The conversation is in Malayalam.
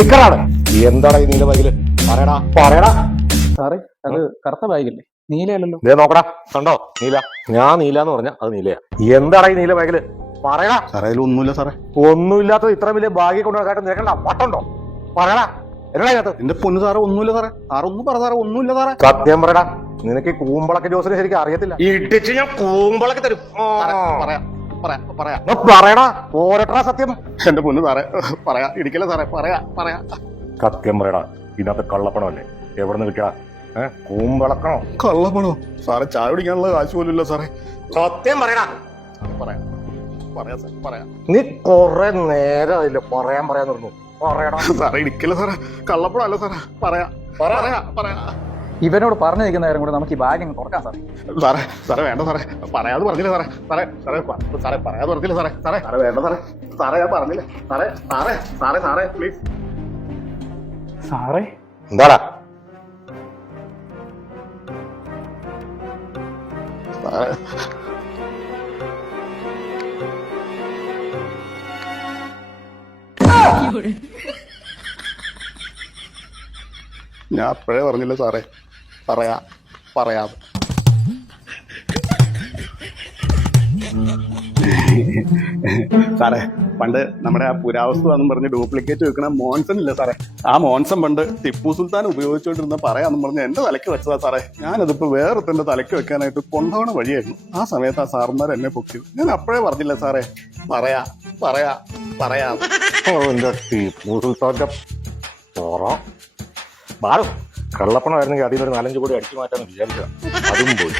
നിക്കറാണ്. എന്താടാ ഈ നീല ബാഗില്? പറയടാ പറയടാ. സാറേ അത് കറുത്ത ബാഗല്ലേ, നീലയല്ലല്ലോ. ഇതേ നോക്കടാ, കണ്ടോ നീല? ഞാൻ നീല എന്ന് പറഞ്ഞ അത് നീലയാ. എന്താടാ ഈ നീല ബാഗില്? പറയടാ. സാറേ അതിലൊന്നുമില്ല സാറേ. ഒന്നുമില്ലാത്തത് ഇത്ര വലിയ ബാഗിൽ കൊണ്ടുപോകാനായിട്ട് നിനക്കണ്ട പട്ടുണ്ടോ? പറയടാ. എന്നടാ ഇതിനകത്ത്? എന്റെ പൊന്ന് സാറേ ഒന്നുമില്ല സാറേ. സാറൊന്നും പറ സാറേ, ഒന്നുമില്ല സാറേ. സത്യം പറയടാ. നിനക്ക് ഈ കൂമ്പളൊക്കെ ജോസിനെ ശരിക്കും അറിയത്തില്ല. ഇടിച്ച് ഞാൻ കൂമ്പളൊക്കെ തരും. പറയടാ, പോരട്ടാ സത്യം. എന്റെ പൊന്ന് സാറേ പറയാ, ഇടിക്കല സാറേ, പറയാ. സത്യം പറയടാ, ഇതിനകത്ത് കള്ളപ്പണമല്ലേ? എവിടെ നിന്ന് കിട്ടിയാ? കൂമ്പളക്കണോ? കള്ളപ്പണോ? സാറേ ചായ കുടിക്കാനുള്ള കാശ് പോലും ഇല്ല സാറേ. സത്യം പറയടാ. പറയാ. നീ കൊറേ നേരം അതില്ല പറയാന്ന് പറഞ്ഞു. പറയടാ സാറേ ഇടിക്കല സാറേ, കള്ളപ്പണം അല്ല സാറേ. പറയാ. ഇവനോട് പറഞ്ഞു നിൽക്കുന്ന നേരം കൂടെ നമുക്ക് ഈ ബാഗ് അങ്ങ് തുറക്കാൻ സാറേ. സാറേ വേണ്ട സാറേ, പറയാതെ പറഞ്ഞില്ല സാറേ. സാറേ പറയാതെ പറഞ്ഞില്ല സാറേ. സാറേ വേണ്ട സാറേ. സാറേ ഞാൻ പറഞ്ഞില്ല സാറേ പ്ലീസ്. സാറേ എന്താടാ? സാറേ ഞാൻ അപ്പോഴേ പറഞ്ഞില്ല സാറേ. പറയാതെ സാറേ പണ്ട് നമ്മുടെ ആ പുരാവസ്തു എന്നും പറഞ്ഞ് ഡ്യൂപ്ലിക്കേറ്റ് വെക്കണ മോൻസൺ ഇല്ല സാറേ, ആ മോൻസൺ പണ്ട് ടിപ്പു സുൽത്താൻ ഉപയോഗിച്ചുകൊണ്ടിരുന്ന പറയാന്ന് പറഞ്ഞ് എന്റെ തലയ്ക്ക് വെച്ചതാ സാറേ. ഞാനതിപ്പോ വേറെ തന്നെ തലയ്ക്ക് വെക്കാനായിട്ട് കൊണ്ടുപോകണ വഴിയായിരുന്നു. ആ സമയത്ത് ആ സാറന്മാർ എന്നെ പൊക്കിയത്. ഞാൻ അപ്പോഴേ പറഞ്ഞില്ല സാറേ. പറയാ. ടിപ്പു സുൽത്താന്റെ കള്ളപ്പണമായിരുന്നെങ്കിൽ അതിൽ നിന്ന് 4-5 കോടി അടിച്ചു മാറ്റാന്ന് വിചാരിച്ചതാ. അതും പോയി.